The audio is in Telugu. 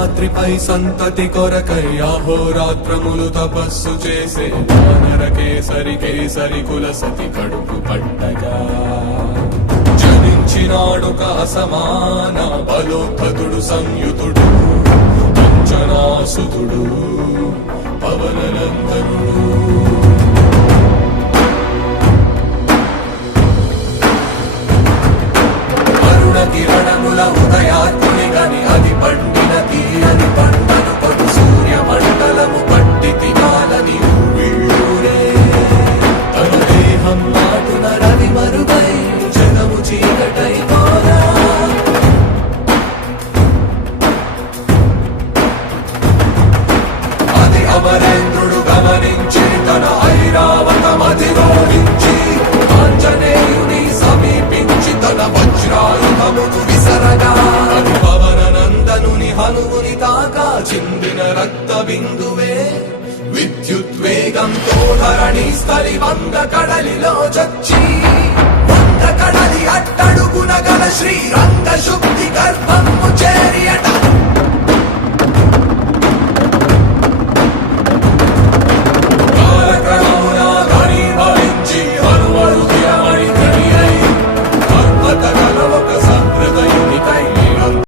రాత్రిపై సంతతి కొరకై అహోరాత్రములు తపస్సు చేసే వానర కేసరి కేసరి కుల సతి కడుపు పట్టగా జనించినాడొక అసమాన బలోద్ధతుడు సంయుతుడు అంజనాసుతుడు పవననందనుడు. కిరణముల ఉదయాత్ముని గని అది పండిన తీయని పంటను పడు సూర్య మండలము పట్టి తినాలని ఊళ్ళూరే తన దేహం నాటున రవి మరుగై జనము చీకటై పోరా. అది అమరేంద్రుడు గమనించి తన ఐరావతమధిరోహించి ఆంజనేయుని సమీపించి తన వజ్రాయుధమును విసరగా అది పవననందనుని హనుముని తాకా చిందిన రక్త బిందువే విద్యుద్వేగంతో ధరణి స్థలి వంద కడలిలో చచ్చి వంద కడలి అట్టడుగున గల శ్రీరంగ శుద్ధి గర్భము చేరియట